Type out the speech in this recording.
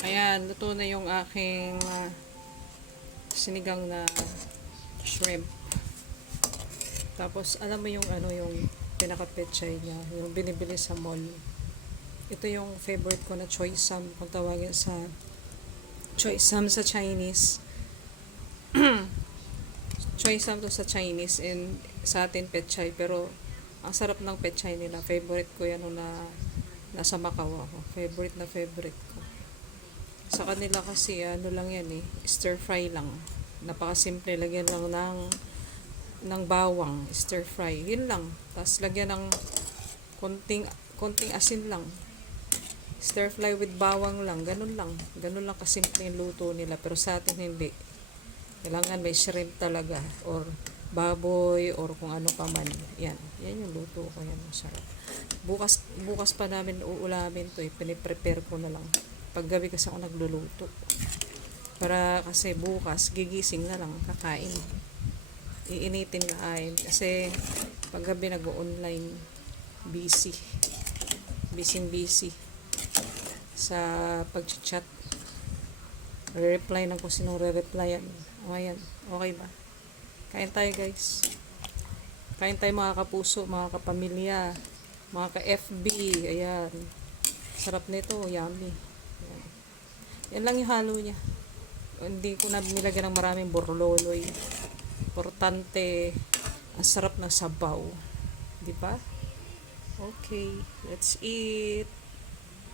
Ayan, luto na yung aking sinigang na shrimp. Tapos, alam mo yung yung pinaka-pechay niya, yung binibili sa mall. Ito yung favorite ko na choy sam, kung tawagin sa choy sam sa Chinese. Choy sam to sa Chinese and sa atin pechay. Pero, ang sarap ng pechay nila. Favorite ko yan na nasa Macau ako. Favorite ko. Sa kanila kasi lang yan stir fry lang. Napakasimple, lagyan lang ng bawang, stir fry. Yun lang. Tapos lagyan ng konting asin lang. Stir fry with bawang lang, ganun lang. Ganun lang kasimple yung luto nila, pero sa atin hindi. Kailangan may shrimp talaga or baboy or kung ano pa man. Yan yung luto ko, yan masarap. Bukas pa namin uulamin to, piniprepare ko na lang. Paggabi kasi ako nagluluto. Para kasi bukas gigising na lang kakain. Iinitin kain kasi paggabi nag-online busy sa pag-chat, re-reply ng kung sinong re-replyan. Ayan, okay ba? Kain tayo guys. Kain tayo mga kapuso, mga kapamilya, mga ka-FB. Ayan, sarap nito, yummy. Ayan. Yan lang yung halo niya. Hindi ko na nilagyan ng maraming borloloy. Importante, ang sarap ng sabaw. Di ba? Okay, let's eat.